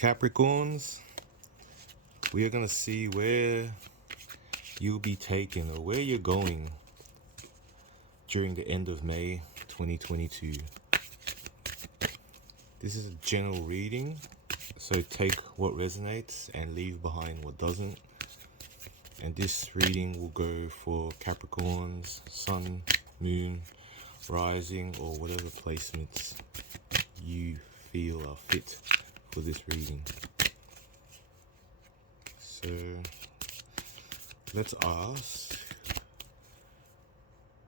Capricorns, we are going to see where you'll be taken or where you're going during the end of May 2022. This is a general reading, so take what resonates and leave behind what doesn't. And this reading will go for Capricorns, Sun, Moon, Rising, or whatever placements you feel are fit for this reading. So let's ask,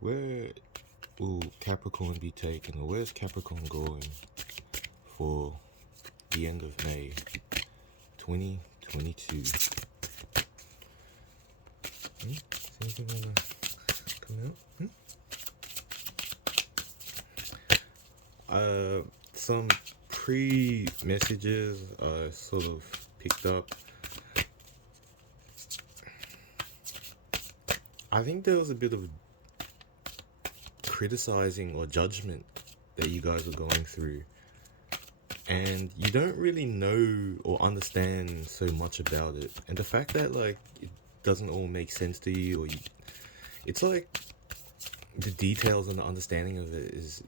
where will Capricorn be taken, or where's Capricorn going for the end of May 2022? Is anything gonna come out? Some pre-messages I sort of picked up. I think there was a bit of criticizing or judgment that you guys are going through, and you don't really know or understand so much about it. And the fact that it doesn't all make sense to you, it's like the details and the understanding of it is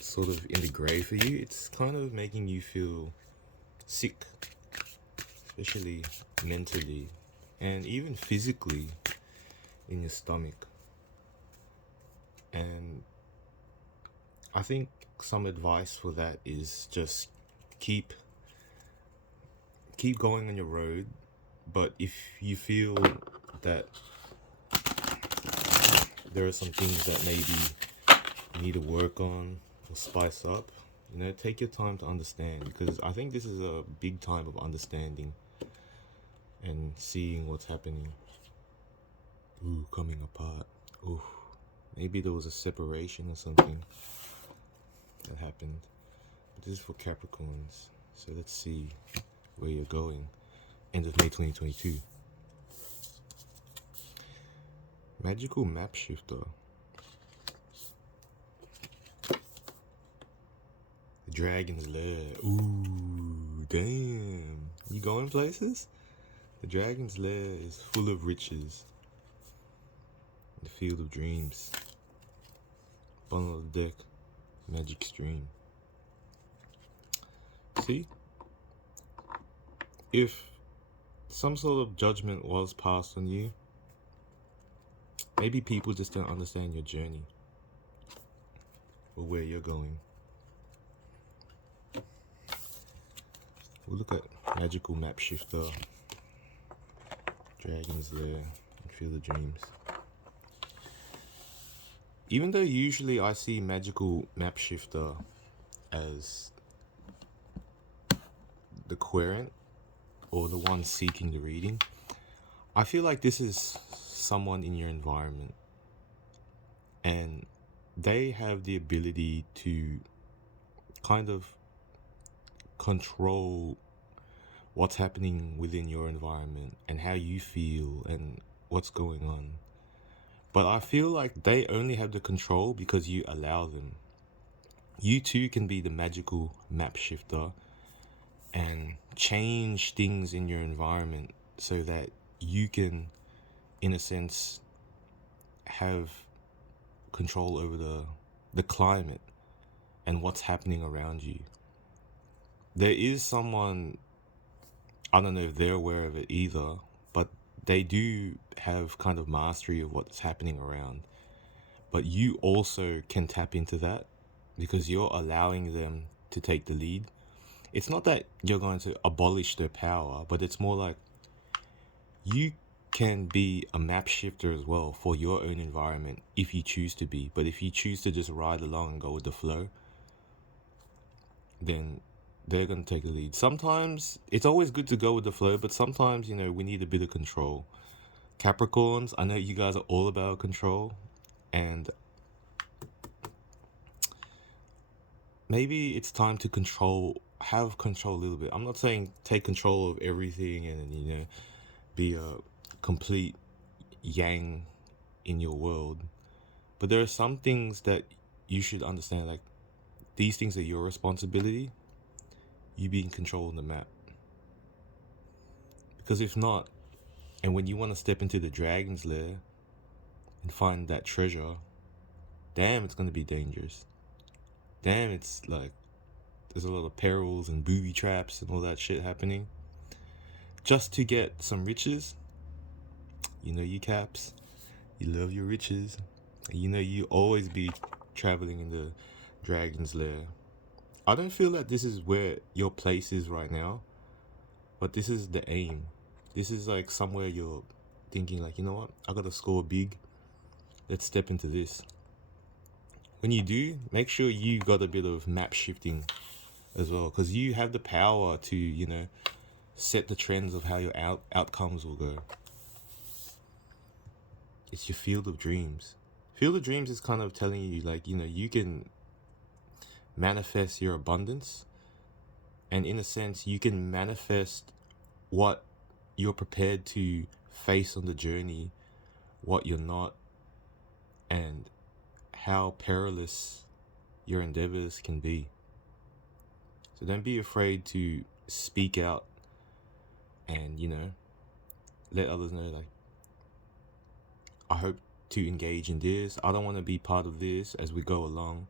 sort of in the grey for you. It's kind of making you feel sick, especially mentally and even physically in your stomach. And I think some advice for that is just keep going on your road. But if you feel that there are some things that maybe you need to work on or spice up, take your time to understand, because I think this is a big time of understanding and seeing what's happening. Ooh, coming apart. Ooh, maybe there was a separation or something that happened. But this is for Capricorns, so let's see where you're going. End of May 2022. Magical map shifter. The Dragon's Lair. Ooh, damn. You going places? The Dragon's Lair is full of riches. The Field of Dreams. Bottom of the deck. Magic Stream. See? If some sort of judgment was passed on you, maybe people just don't understand your journey or where you're going. We'll look at Magical Map Shifter, Dragon's Lair, and Field of Dreams. Even though usually I see Magical Map Shifter as the querent or the one seeking the reading, I feel like this is someone in your environment, and they have the ability to kind of control what's happening within your environment and how you feel and what's going on. But I feel like they only have the control because you allow them. You too can be the magical map shifter and change things in your environment so that you can, in a sense, have control over the climate and what's happening around you. There is someone, I don't know if they're aware of it either, but they do have kind of mastery of what's happening around. But you also can tap into that because you're allowing them to take the lead. It's not that you're going to abolish their power, but it's more like you can be a map shifter as well for your own environment if you choose to be. But if you choose to just ride along and go with the flow, then they're going to take the lead. Sometimes it's always good to go with the flow, but sometimes, we need a bit of control. Capricorns, I know you guys are all about control, and maybe it's time to have control a little bit. I'm not saying take control of everything and, be a complete yang in your world. But there are some things that you should understand, like these things are your responsibility. You be in control of the map. Because if not, and when you want to step into the dragon's lair and find that treasure, damn, it's going to be dangerous. Damn, it's like there's a lot of perils and booby traps and all that shit happening. Just to get some riches. You know you Caps. You love your riches. And you know you always be traveling in the dragon's lair. I don't feel that this is where your place is right now. But this is the aim. This is like somewhere you're thinking like, you know what? I gotta score big. Let's step into this. When you do, make sure you got a bit of map shifting as well. Because you have the power to, you know, set the trends of how your outcomes will go. It's your field of dreams. Field of dreams is kind of telling you like, you know, you can manifest your abundance. And in a sense, you can manifest what you're prepared to face on the journey, what you're not, and how perilous your endeavors can be. So don't be afraid to speak out and, you know, let others know, like, I hope to engage in this. I don't want to be part of this as we go along.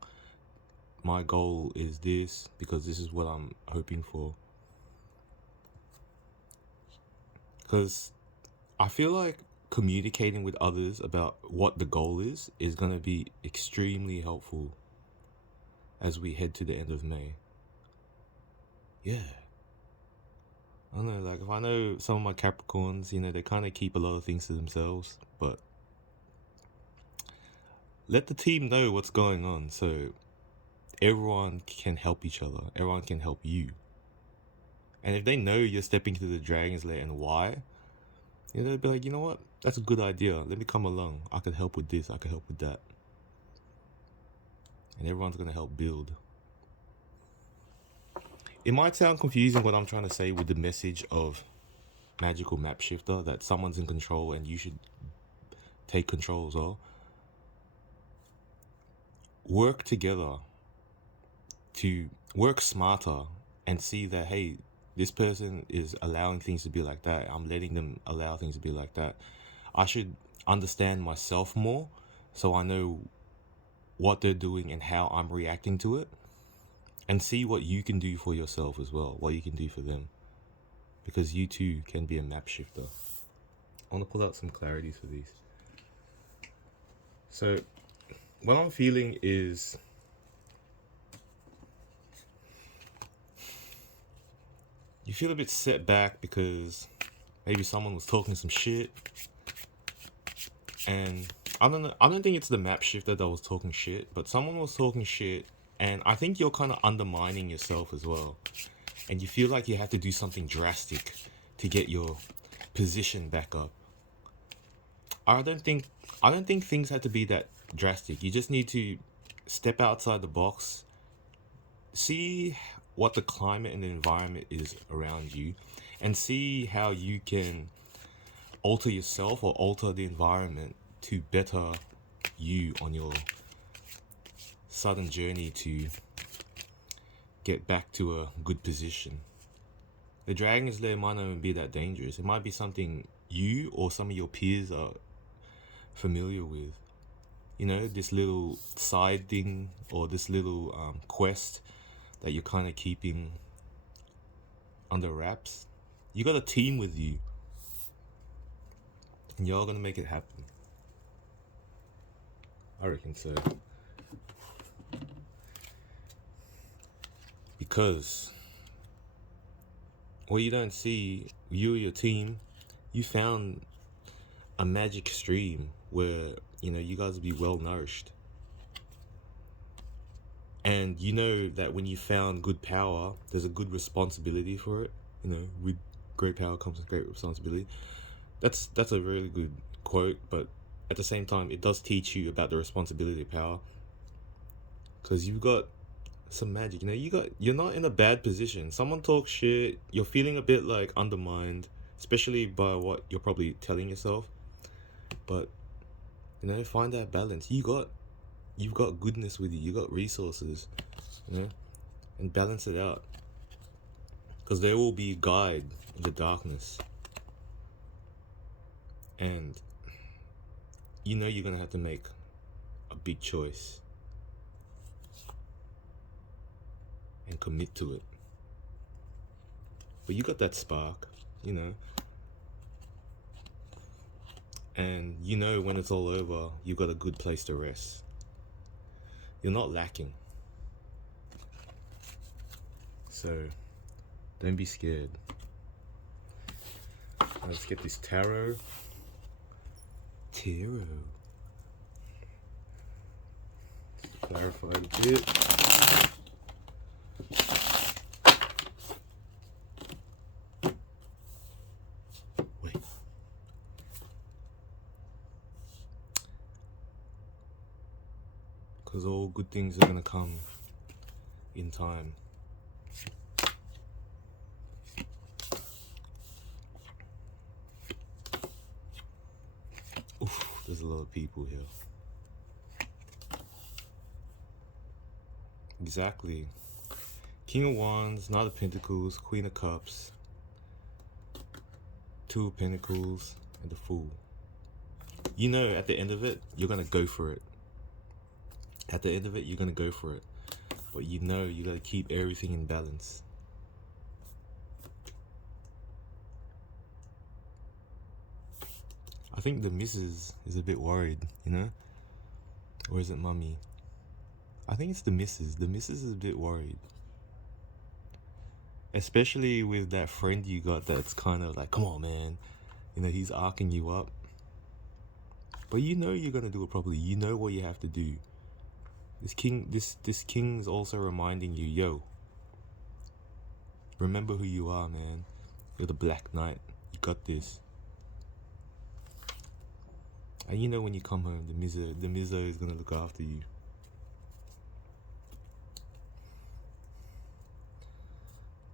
My goal is this because this is what I'm hoping for. Because I feel like communicating with others about what the goal is going to be extremely helpful as we head to the end of May. Yeah. I don't know, like if I know some of my Capricorns, you know, they kind of keep a lot of things to themselves, but let the team know what's going on so everyone can help each other. Everyone can help you. And if they know you're stepping to the dragon's lair and why, you know, they'll be like, you know what? That's a good idea. Let me come along. I could help with this. I could help with that. And everyone's going to help build. It might sound confusing what I'm trying to say with the message of magical map shifter, that someone's in control and you should take control as well. Work together to work smarter and see that, hey, this person is allowing things to be like that. I'm letting them allow things to be like that. I should understand myself more so I know what they're doing and how I'm reacting to it. And see what you can do for yourself as well, what you can do for them. Because you too can be a map shifter. I want to pull out some clarities for these. So, what I'm feeling is you feel a bit set back because maybe someone was talking some shit. And I don't think it's the map shifter that was talking shit, but someone was talking shit. And I think you're kind of undermining yourself as well. And you feel like you have to do something drastic to get your position back up. I don't think things have to be that drastic. You just need to step outside the box, see what the climate and the environment is around you, and see how you can alter yourself or alter the environment to better you on your sudden journey to get back to a good position. The dragon's lair might not even be that dangerous. It might be something you or some of your peers are familiar with. You know, this little side thing or this little quest that you're kind of keeping under wraps. You got a team with you. And y'all gonna make it happen. I reckon so. Because what you don't see, you or your team, you found a magic stream where, you know, you guys will be well nourished. And you know that when you found good power, there's a good responsibility for it. You know, with great power comes with great responsibility. That's a really good quote, but at the same time, it does teach you about the responsibility of power. Because you've got some magic, you know, you're not in a bad position. Someone talks shit, you're feeling a bit like undermined, especially by what you're probably telling yourself. But, you know, find that balance. You've got goodness with you, you got resources, you know, and balance it out. Because there will be a guide in the darkness. And you know you're gonna have to make a big choice and commit to it. But you got that spark, you know. And you know when it's all over, you got a good place to rest. You're not lacking. So don't be scared. Let's get this tarot. Clarify a bit. Wait. Because all good things are going to come in time. Oof, there's a lot of people here. Exactly. King of Wands, Knight of Pentacles, Queen of Cups, Two of Pentacles, and the Fool. You know at the end of it, you're going to go for it. At the end of it, you're going to go for it. But you know you got to keep everything in balance. I think the missus is a bit worried, you know? Or is it mummy? I think it's the missus. The missus is a bit worried. Especially with that friend you got that's kind of like, come on, man. You know, he's arcing you up. But you know you're going to do it properly. You know what you have to do. This king's also reminding you, yo, remember who you are, man. You're the Black Knight. You got this. And you know when you come home, the Mizzo is going to look after you.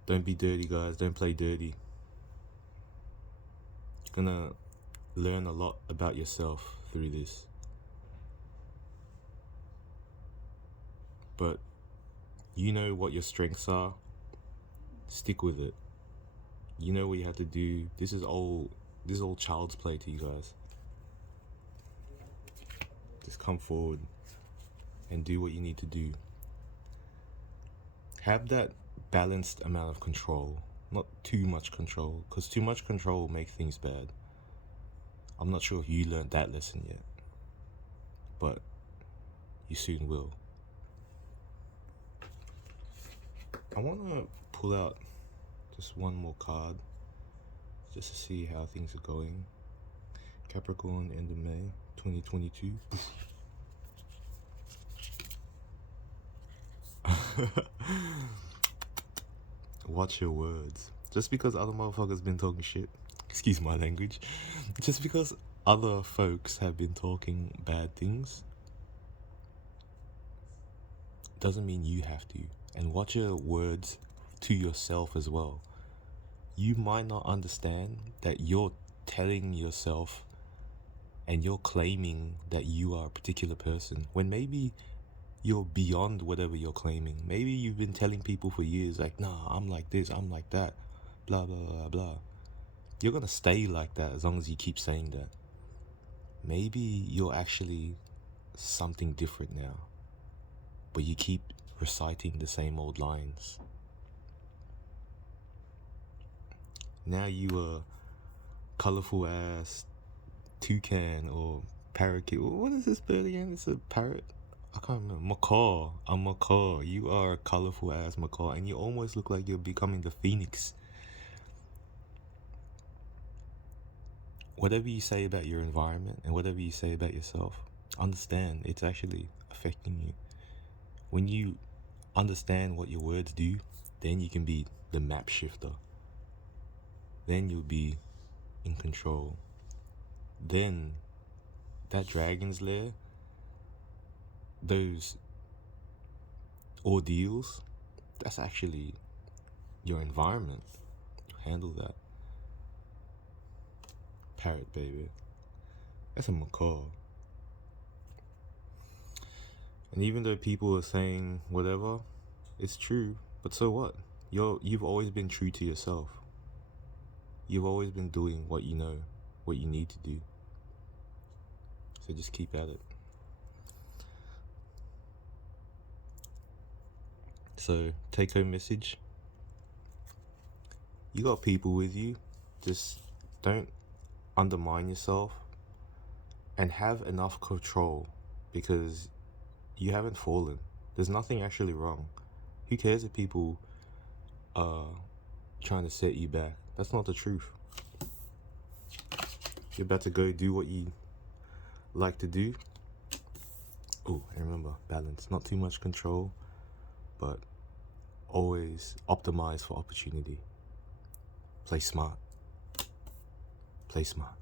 Don't be dirty, guys. Don't play dirty. You're going to learn a lot about yourself through this. But you know what your strengths are. Stick with it. You know what you have to do. This is all child's play to you guys. Just come forward and do what you need to do. Have that balanced amount of control, not too much control, because too much control will make things bad. I'm not sure if you learned that lesson yet, but you soon will. I want to pull out just one more card just to see how things are going. Capricorn, end of May 2022. Watch your words. Just because other motherfuckers been talking shit, excuse my language, just because other folks have been talking bad things doesn't mean you have to. And watch your words to yourself as well. You might not understand that you're telling yourself and you're claiming that you are a particular person when maybe you're beyond whatever you're claiming. Maybe you've been telling people for years like, nah, I'm like this, I'm like that, blah, blah, blah, blah. You're going to stay like that as long as you keep saying that. Maybe you're actually something different now, but you keep reciting the same old lines. Now you a colorful ass toucan or parakeet. What is this bird again? It's a parrot. I can't remember. Macaw. A macaw. You are a colorful ass macaw, and you almost look like you're becoming the phoenix. Whatever you say about your environment and whatever you say about yourself, understand it's actually affecting you. When you understand what your words do, then you can be the map shifter. Then you'll be in control. Then that dragon's lair, those ordeals, that's actually your environment. Handle that. Parrot, baby. That's a macaw. And even though people are saying whatever, it's true. But so what? You've always been true to yourself. You've always been doing what you know, what you need to do. So just keep at it. So, take home message. You got people with you. Just don't undermine yourself and have enough control, because you haven't fallen. There's nothing actually wrong. Who cares if people are trying to set you back? That's not the truth. You're about to go do what you like to do. Oh, and remember, balance. Not too much control, but always optimize for opportunity. Play smart. Play smart.